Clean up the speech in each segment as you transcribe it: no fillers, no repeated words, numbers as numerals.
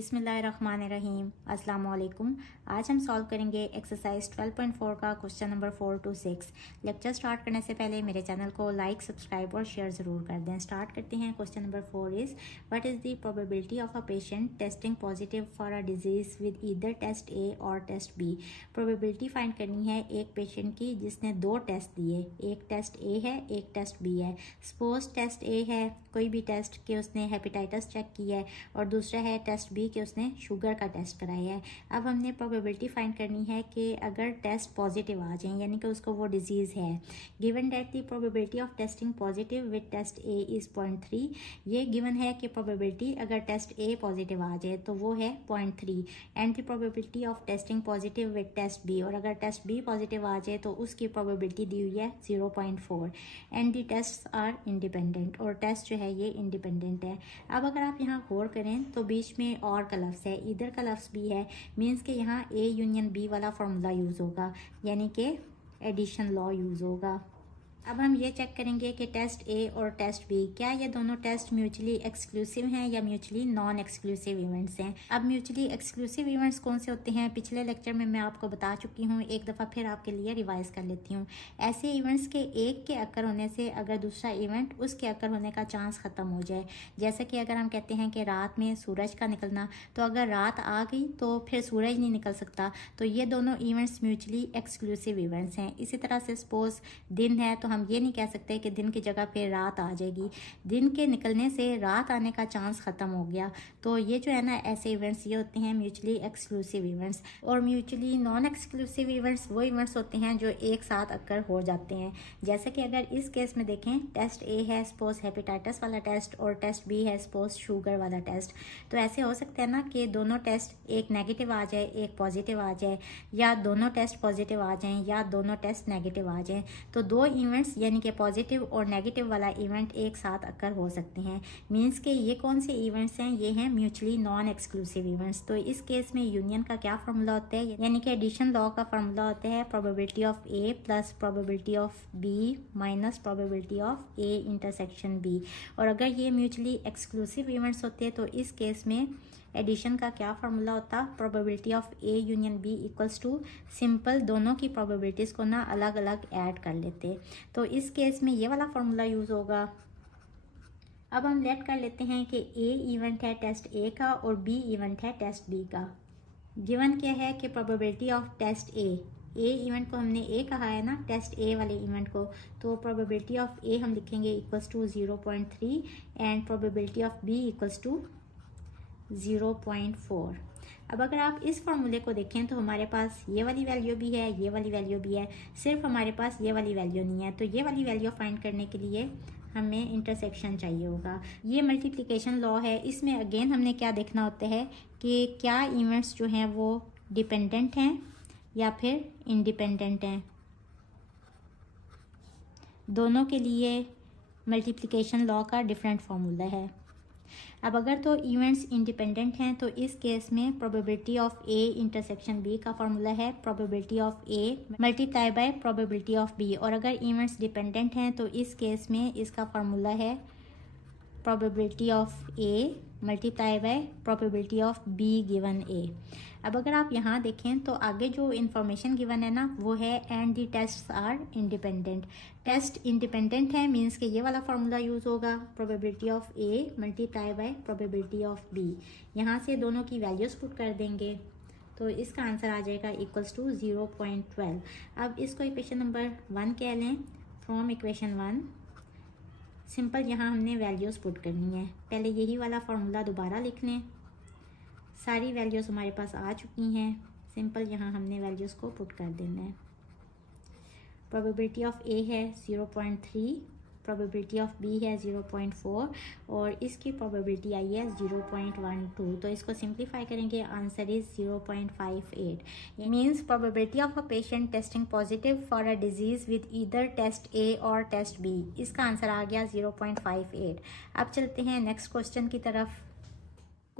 बिस्मिल्लाहिर्रहमानिर्रहीम। अस्सलाम वालेकुम। आज हम सॉल्व करेंगे एक्सरसाइज 12.4 का question number 4 to 6। Lecture start करने से पहले मेरे चैनल को लाइक, सब्सक्राइब और शेयर ज़रूर कर दें। स्टार्ट करते हैं। Question number 4 is what is the probability of a patient testing positive for a disease with either test A और टेस्ट बी। प्रोबेबिलिटी फाइंड करनी है एक पेशेंट की जिसने दो टेस्ट दिए, एक टेस्ट ए है, एक टेस्ट बी है। सपोज टेस्ट ए है कोई भी टेस्ट कि उसने हेपेटाइटिस चेक की है और दूसरा है टेस्ट बी कि उसने शुगर का टेस्ट कराया है। अब हमने प्रोबेबिलिटी फाइंड करनी है कि अगर टेस्ट पॉजिटिव आ जाए यानी कि उसको वो डिजीज़ है। Given that the probability of testing positive with test A is 0.3। ये गिवन है कि प्रोबेबिलिटी अगर टेस्ट ए पॉजिटिव आ जाए तो वो है 0.3 and the probability of testing positive with test B, और अगर टेस्ट बी पॉजिटिव आ जाए तो उसकी प्रोबेबिलिटी दी हुई है 0.4 and the test are independent, और टेस्ट जो है ये इंडिपेंडेंट है। अब अगर आप यहाँ गौर करें तो बीच में और का लफ्ज़ है, इधर का लफ्ज़ भी है, मीन्स के यहाँ ए यूनियन बी वाला फार्मूला यूज़ होगा यानी कि एडिशन लॉ यूज़ होगा। अब हम ये चेक करेंगे कि टेस्ट ए और टेस्ट बी क्या ये दोनों टेस्ट म्यूचुअली एक्सक्लूसिव हैं या म्यूचुअली नॉन एक्सक्लूसिव इवेंट्स हैं। अब म्यूचुअली एक्सक्लूसिव इवेंट्स कौन से होते हैं पिछले लेक्चर में मैं आपको बता चुकी हूँ, एक दफ़ा फिर आपके लिए रिवाइज कर लेती हूँ। ऐसे इवेंट्स के एक के अकर होने से अगर दूसरा इवेंट उसके अकर होने का चांस ख़त्म हो जाए। जैसे कि अगर हम कहते हैं कि रात में सूरज का निकलना, तो अगर रात आ गई तो फिर सूरज नहीं निकल सकता, तो ये दोनों इवेंट्स म्यूचुअली एक्सक्लूसिव इवेंट्स हैं। इसी तरह से सपोज दिन है तो हम ये नहीं कह सकते कि दिन की जगह पे रात आ जाएगी, दिन के निकलने से रात आने का चांस ख़त्म हो गया। तो ये जो है ना ऐसे इवेंट्स ये होते हैं म्यूचुअली एक्सक्लूसिव इवेंट्स। और म्यूचुअली नॉन एक्सक्लूसिव इवेंट्स वो इवेंट्स होते हैं जो एक साथ अक्कर हो जाते हैं। जैसे कि अगर इस केस में देखें, टेस्ट ए है सपोज हेपेटाइटिस वाला टेस्ट और टेस्ट बी है सपोज शुगर वाला टेस्ट, तो ऐसे हो सकता है ना कि दोनों टेस्ट एक नेगेटिव आ जाए एक पॉजिटिव आ जाए, या दोनों टेस्ट पॉजिटिव आ जाएं या दोनों टेस्ट नेगेटिव आ जाएं। तो दो इवेंट्स यानी कि पॉजिटिव और नेगेटिव वाला इवेंट एक साथ अक्कर हो सकते हैं। मींस के ये कौन से इवेंट्स हैं, ये हैं म्यूचुअली नॉन एक्सक्लूसिव इवेंट्स। तो इस केस में यूनियन का क्या फार्मूला होता है, यानी कि एडिशन लॉ का फार्मूला होता है probability of A plus probability of B minus probability of A intersection B. और अगर ये म्यूचुअली एक्सक्लूसिव इवेंट्स होते हैं तो इस केस में एडिशन का क्या फार्मूला होता, probability of A union B equals to simple दोनों की प्रोबेबिलिटीज़ को ना अलग अलग ऐड कर लेते। तो इस केस में ये वाला फार्मूला यूज़ होगा। अब हम लेट कर लेते हैं कि ए इवेंट है टेस्ट ए का और बी इवेंट है टेस्ट बी का। गिवन क्या है कि probability of test A event को हमने ए कहा है ना, टेस्ट ए वाले इवेंट को, तो प्रोबेबिलिटी ऑफ ए हम लिखेंगे equals to 0.3 and probability of B equals to 0.4। अब अगर आप इस फॉर्मूले को देखें तो हमारे पास ये वाली वैल्यू भी है, ये वाली वैल्यू भी है, सिर्फ हमारे पास ये वाली वैल्यू नहीं है। तो ये वाली वैल्यू फाइंड करने के लिए हमें इंटरसेक्शन चाहिए होगा। ये मल्टीप्लिकेशन लॉ है, इसमें अगेन हमने क्या देखना होता है कि क्या इवेंट्स जो हैं वो डिपेंडेंट हैं या फिर इंडिपेंडेंट हैं। दोनों के लिए मल्टीप्लिकेशन लॉ का डिफरेंट फार्मूला है। अब अगर तो इवेंट्स इंडिपेंडेंट हैं तो इस केस में probability of A intersection B का फार्मूला है probability of A multiply by probability of B, और अगर इवेंट्स डिपेंडेंट हैं तो इस केस में इसका फार्मूला है probability of A multiply by probability of B given A. अब अगर आप यहाँ देखें तो आगे जो इन्फॉर्मेशन गिवन है ना वो है and the tests are independent. Test independent है मीन्स कि ये वाला फार्मूला यूज़ होगा probability of A multiply by probability of B. यहाँ से दोनों की वैल्यूज पुट कर देंगे तो इसका आंसर आ जाएगा इक्वल्स टू 0.12। अब इसको इक्वेशन नंबर 1 कह लें फ्रॉम इक्वेशन 1। सिंपल यहाँ हमने वैल्यूज़ पुट करनी है। पहले यही वाला फार्मूला दोबारा लिख लें, सारी वैल्यूज़ हमारे पास आ चुकी हैं। सिंपल यहाँ हमने वैल्यूज़ को पुट कर देना है। प्रोबेबिलिटी ऑफ ए है 0.3, प्रोबेबिलिटी ऑफ बी है 0.4 और इसकी प्रोबेबिलिटी आई है 0.12। तो इसको सिंप्लीफाई करेंगे, answer is 0.58। Means probability of a patient testing positive for a disease with either test A और टेस्ट बी, इसका आंसर आ गया 0.58। अब चलते हैं नेक्स्ट क्वेश्चन की तरफ।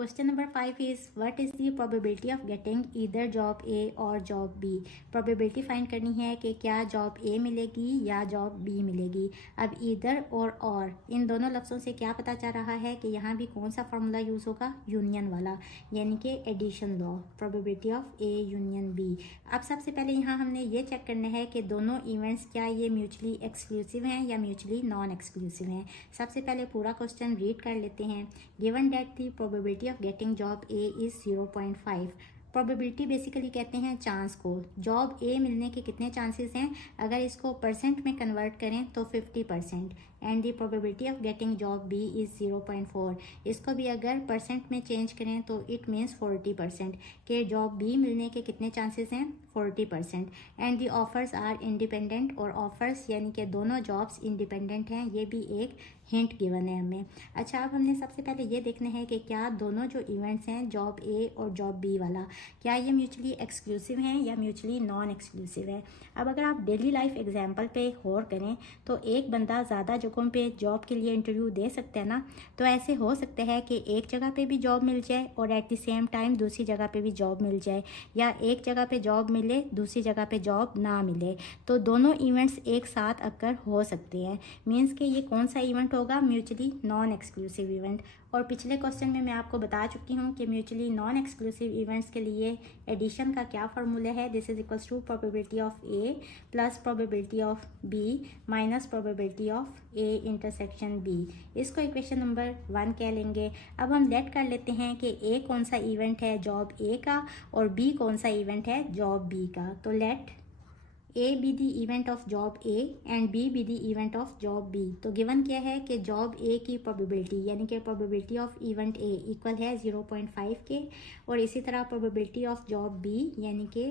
Question number 5 is what is the probability of getting either job A और job B? Probability find करनी है कि क्या job A मिलेगी या job B मिलेगी। अब either और इन दोनों लफ्ज़ों से क्या पता चल रहा है कि यहाँ भी कौन सा फार्मूला यूज़ होगा, यूनियन वाला, यानी कि addition law, probability of A union B। अब सबसे पहले यहाँ हमने ये चेक करना है कि दोनों इवेंट्स क्या ये म्यूचुअली एक्सक्लूसिव हैं या म्यूचुअली नॉन एक्सक्लूसिव हैं। सबसे पहले पूरा क्वेश्चन रीड कर लेते हैं। Given that the probability of getting job A is 0.5। Probability basically कहते हैं चांस को। जॉब ए मिलने के कितने चांसेस हैं, अगर इसको परसेंट में कन्वर्ट करें तो 50%। And the probability of getting job B is 0.4। इसको भी अगर परसेंट में चेंज करें तो इट मीन्स 40% के जॉब बी मिलने के कितने चांसेस हैं, 40%। And the offers are independent, और ऑफर्स यानी कि दोनों जॉब्स इंडिपेंडेंट हैं, ये भी एक हिंट गिवन है हमें। अच्छा, अब हमने सबसे पहले ये देखना है कि क्या दोनों जो इवेंट्स हैं जॉब ए और जॉब बी वाला, क्या ये म्यूचुअली एक्सक्लूसिव हैं या म्यूचुअली नॉन एक्सक्लूसिव है। अब अगर आप डेली लाइफ एग्जांपल पे गौर करें तो एक बंदा ज़्यादा जगहों पे जॉब के लिए इंटरव्यू दे सकता है ना, तो ऐसे हो सकता है कि एक जगह पे भी जॉब मिल जाए और एट द सेम टाइम दूसरी जगह पे भी जॉब मिल जाए, या एक जगह पे जॉब मिले दूसरी जगह पे जॉब ना मिले। तो दोनों इवेंट्स एक साथ अक्कर हो सकते हैं। मीन्स कि ये कौन सा इवेंट होगा, म्यूचुअली नॉन एक्सक्लूसिव इवेंट। और पिछले क्वेश्चन में मैं आपको बता चुकी हूँ कि म्यूचुअली नॉन एक्सक्लूसिव इवेंट्स के लिए एडिशन का क्या फार्मूला है। This is equals to probability of A plus probability of B minus probability of A intersection B. इसको इक्वेशन नंबर 1 कह लेंगे। अब हम लेट कर लेते हैं कि ए कौन सा इवेंट है जॉब ए का और बी कौन सा इवेंट है जॉब बी का। तो late A be the event of job A and B be the event of job B। तो गिवन क्या है कि जॉब A की प्रोबेबिलिटी यानी कि probability of event A equal है 0.5 के, और इसी तरह प्रोबेबिलिटी ऑफ जॉब B यानी कि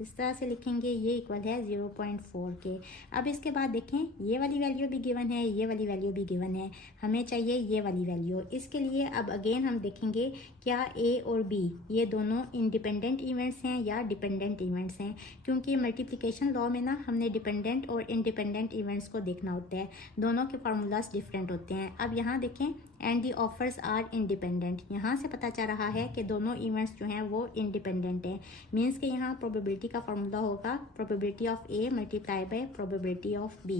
इस तरह से लिखेंगे, ये इक्वल है 0.4 के। अब इसके बाद देखें, ये वाली वैल्यू भी गिवन है, ये वाली वैल्यू भी गिवन है, हमें चाहिए ये वाली वैल्यू। इसके लिए अब अगेन हम देखेंगे क्या ए और बी ये दोनों इंडिपेंडेंट इवेंट्स हैं या डिपेंडेंट इवेंट्स हैं, क्योंकि मल्टीप्लिकेशन लॉ में ना हमने डिपेंडेंट और इंडिपेंडेंट इवेंट्स को देखना होता है, दोनों के फार्मूलाज डिफरेंट होते हैं। अब यहाँ देखें, and the offers are independent, यहाँ से पता चल रहा है कि दोनों इवेंट्स जो हैं वो इंडिपेंडेंट हैं। मीन्स कि यहाँ प्रोबेबिलिटी का फार्मूला होगा probability of A multiply by probability of B.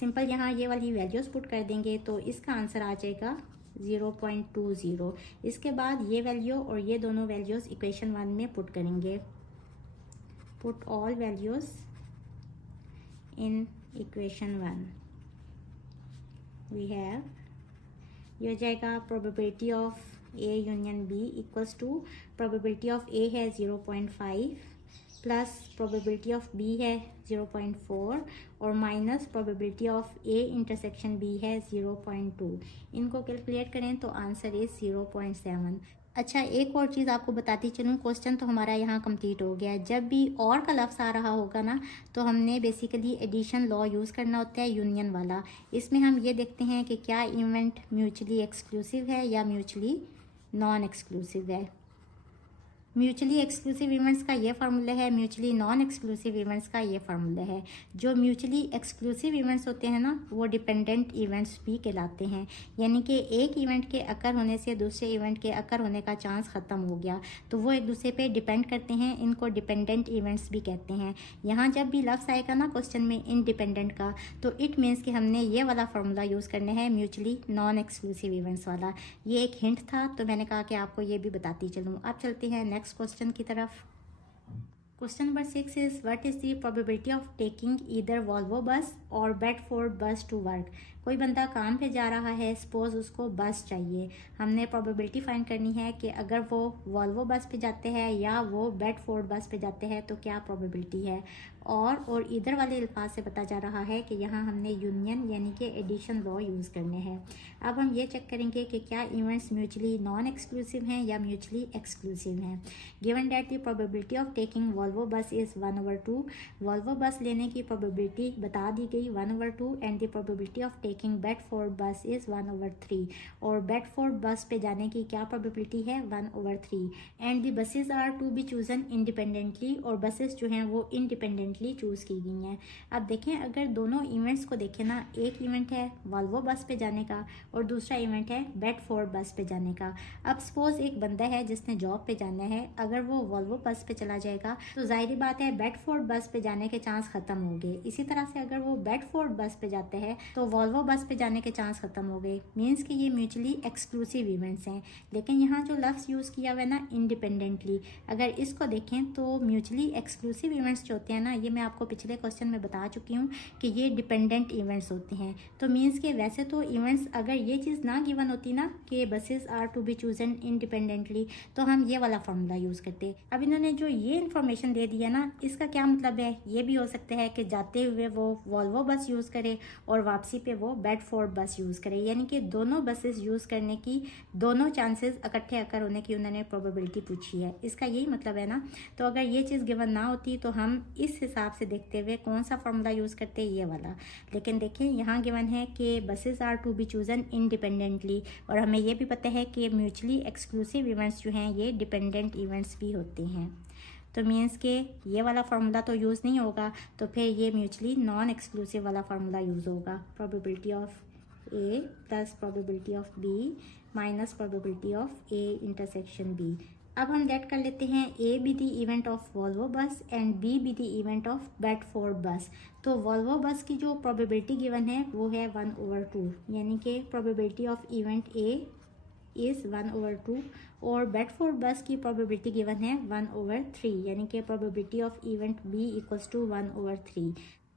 Simple यहाँ ये वाली वैल्यूज पुट कर देंगे तो इसका आंसर आ जाएगा 0.20। इसके बाद ये वैल्यू और ये दोनों वैल्यूज इक्वेशन 1 में पुट करेंगे। Put all values in equation 1। We have, ये हो जाएगा probability of A union B equals to probability of A है 0.5 प्लस प्रोबेबिलिटी ऑफ बी है 0.4 और minus probability of A intersection B है 0.2। इनको कैलकुलेट करें तो आंसर इज 0.7। अच्छा, एक और चीज़ आपको बताती चलूँ, क्वेश्चन तो हमारा यहाँ कंप्लीट हो गया है। जब भी और का लफ्ज़ आ रहा होगा ना तो हमने बेसिकली एडिशन लॉ यूज़ करना होता है, यूनियन वाला। इसमें हम ये देखते हैं कि क्या इवेंट म्यूचुअली एक्सक्लूसिव है या म्यूचुअली नॉन एक्सक्लूसिव है। म्यूचुअली एक्सक्लूसिव इवेंट्स का ये फार्मूला है, म्यूचुअली नॉन एक्सक्लूसिव इवेंट्स का ये फार्मूला है। जो म्यूचुअली एक्सक्लूसिव इवेंट्स होते हैं ना वो डिपेंडेंट इवेंट्स भी कहलाते हैं, यानी कि एक इवेंट के अकर होने से दूसरे इवेंट के अकर होने का चांस ख़त्म हो गया, तो वो एक दूसरे पे डिपेंड करते हैं, इनको डिपेंडेंट इवेंट्स भी कहते हैं। यहाँ जब भी लफ्ज़ आएगा ना क्वेश्चन में इनडिपेंडेंट का, तो इट मीन्स कि हमने ये वाला फार्मूला यूज़ करना है, म्यूचुअली नॉन एक्सक्लूसिव इवेंट्स वाला। ये एक हिंट था तो मैंने कहा कि आपको ये भी बताती चलूँ। अब चलते हैं नेक्स्ट क्वेश्चन की तरफ। Question number 6 is what is the probability of taking either Volvo bus और बेडफोर्ड बस टू वर्क। कोई बंदा काम पे जा रहा है, सपोज उसको बस चाहिए, हमने प्रोबेबिलिटी फाइंड करनी है कि अगर वो वॉल्वो बस पे जाते हैं या वो बेडफोर्ड बस पे जाते हैं तो क्या प्रोबेबिलिटी है। और इधर वाले अल्फाज से पता जा रहा है कि यहाँ हमने यूनियन यानी कि एडिशन लॉ यूज़ करने हैं। अब हम ये चेक करेंगे कि क्या इवेंट्स म्यूचुअली नॉन एक्सक्लूसिव हैं या म्यूचुअली एक्सक्लूसिव हैं। Given that the probability of taking Volvo bus is 1/2। Volvo bus लेने की प्रोबेबिलिटी बता दी गई 1/2 and the probability of taking taking Bedford बस इज़ 1/3 और बेडफोर्ड बस पे जाने की क्या प्रोबेबिलिटी है 1/3 and the buses are to be chosen independently और बसेस जो हैं वो इंडिपेंडेंटली चूज़ की गई हैं। अब देखें अगर दोनों इवेंट्स को देखें ना, एक इवेंट है वॉल्वो बस पे जाने का और दूसरा इवेंट है बेडफोर्ड बस पे जाने का। अब सपोज एक बंदा है जिसने जॉब पे जाना है, अगर वो वॉल्वो बस पे चला जाएगा तो जाहिर बात है बेडफोर्ड बस पे जाने के चांस खत्म हो गए। इसी तरह से अगर वो बेडफोर्ड बस पे जाते हैं तो वॉल्वो बस पे जाने के चांस खत्म हो गए। मीन्स कि ये म्यूचुअली एक्सक्लूसिव इवेंट्स हैं। लेकिन यहाँ जो लफ्ज़ यूज़ किया हुआ है ना इंडिपेंडेंटली, अगर इसको देखें तो म्यूचुअली एक्सक्लूसिव इवेंट्स जो होते हैं ना, ये मैं आपको पिछले क्वेश्चन में बता चुकी हूँ कि ये डिपेंडेंट इवेंट्स होते हैं। तो मीन्स कि वैसे तो इवेंट्स अगर ये चीज़ ना गिवन होती ना कि buses are to be chosen independently तो हम ये वाला फॉर्मूला यूज़ करते। अब इन्होंने जो ये इन्फॉर्मेशन दे दिया ना, इसका क्या मतलब है, ये भी हो सकता है कि जाते हुए वो वॉल्वो बस यूज़ करे और वापसी पे वो बेडफोर्ड बस यूज़ करे, यानी कि दोनों बसेस यूज़ करने की दोनों चांसेस इकट्ठे अकर होने की उन्होंने प्रोबेबिलिटी पूछी है। इसका यही मतलब है ना। तो अगर ये चीज़ गिवन ना होती तो हम इस हिसाब से देखते हुए कौन सा फॉर्मूला यूज़ करते, ये वाला। लेकिन देखें यहाँ गिवन है कि buses are to be chosen independently और हमें ये भी पता है कि म्यूचुअली एक्सक्लूसिव इवेंट्स जो हैं ये डिपेंडेंट इवेंट्स भी होते हैं। तो मीन्स के ये वाला फार्मूला तो यूज़ नहीं होगा, तो फिर ये म्यूचुअली नॉन एक्सक्लूसिव वाला फार्मूला यूज़ होगा। Probability of A plus probability of B minus probability of A intersection B. अब हम गेट कर लेते हैं A be the event of Volvo bus and B be the event of Bedford bus. तो Volvo bus की जो probability given है वो है 1/2, यानी कि probability of event A is 1/2 और बेडफोर्ड बस की प्रोबेबिलिटी गिवन है 1/3, यानी कि probability of event B equals to 1/3।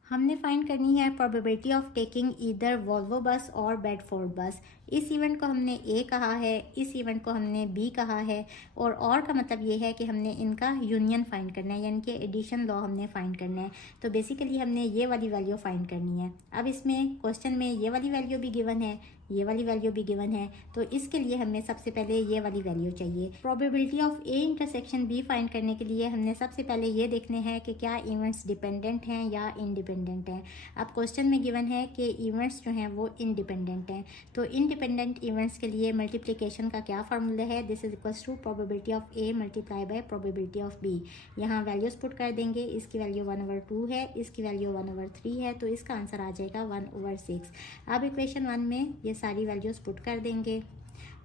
हमने फाइंड करनी है probability of taking either Volvo bus और बेडफोर्ड बस। इस इवेंट को हमने ए कहा है, इस इवेंट को हमने बी कहा है और का मतलब ये है कि हमने इनका यूनियन फाइंड करना है, यानी कि एडिशन लॉ हमने फाइंड करना है। तो बेसिकली हमने ये वाली वैल्यू फाइंड करनी है। अब इसमें क्वेश्चन में ये वाली वैल्यू भी गिवन है, ये वाली वैल्यू भी गिवन है, तो इसके लिए हमें सबसे पहले ये वाली वैल्यू चाहिए। Probability of A intersection B find करने के लिए हमने सबसे पहले ये देखने हैं कि क्या इवेंट्स डिपेंडेंट हैं या इंडिपेंडेंट हैं। अब क्वेश्चन में गिवन है कि इवेंट्स जो हैं वो इंडिपेंडेंट हैं, तो इंडिपेंडेंट इवेंट्स के लिए मल्टीप्लिकेशन का क्या फार्मूला है, this is equals to probability of A multiply by probability of B. यहाँ वैल्यूज पुट कर देंगे, इसकी वैल्यू 1/2 है, इसकी वैल्यू 1/3 है, तो इसका आंसर आ जाएगा 1/6। अब इक्वेशन 1 में ये सारी वैल्यूज पुट कर देंगे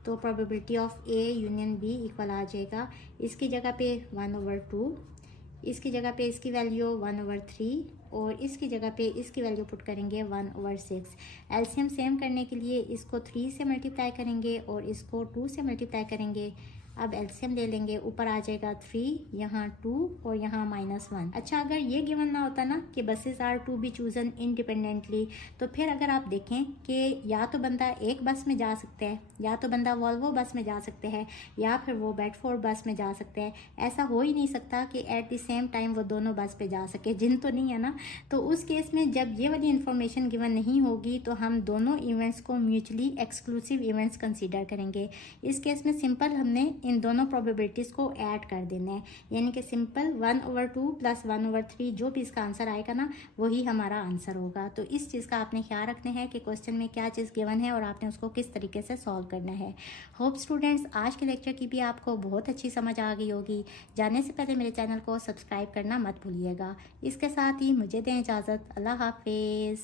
तो probability of A union B equal आ जाएगा, इसकी जगह पे 1/2, इसकी जगह पे इसकी वैल्यू 1/3 और इसकी जगह पे इसकी वैल्यू पुट करेंगे 1/6। एलसीएम सेम करने के लिए इसको 3 से मल्टीप्लाई करेंगे और इसको 2 से मल्टीप्लाई करेंगे। अब एलसीएम ले लेंगे, ऊपर आ जाएगा 3, यहाँ 2 और यहाँ -1। अच्छा, अगर ये गिवन ना होता ना कि buses are to be chosen independently, तो फिर अगर आप देखें कि या तो बंदा एक बस में जा सकता है, या तो बंदा वॉल्वो बस में जा सकते हैं, या फिर वो बेडफोर्ड बस में जा सकते हैं। ऐसा हो ही नहीं सकता कि एट द सेम टाइम वो दोनों बस पे जा सके, जिन तो नहीं है ना। तो उस केस में जब ये वाली इन्फॉर्मेशन गिवन नहीं होगी तो हम दोनों इवेंट्स को म्यूचुअली एक्सक्लूसिव इवेंट्स कंसीडर करेंगे। इस केस में सिंपल हमने इन दोनों प्रोबेबिलिटीज को ऐड कर देना है, यानी कि सिंपल 1/2 प्लस 1/3 जो भी इसका आंसर आएगा ना वही हमारा आंसर होगा। तो इस चीज़ का आपने ख्याल रखना है कि क्वेश्चन में क्या चीज़ गिवन है और आपने उसको किस तरीके से सॉल्व करना है। होप स्टूडेंट्स आज के लेक्चर की भी आपको बहुत अच्छी समझ आ गई होगी। जाने से पहले मेरे चैनल को सब्सक्राइब करना मत भूलिएगा। इसके साथ ही मुझे दें इजाज़त। अल्लाह हाफिज़।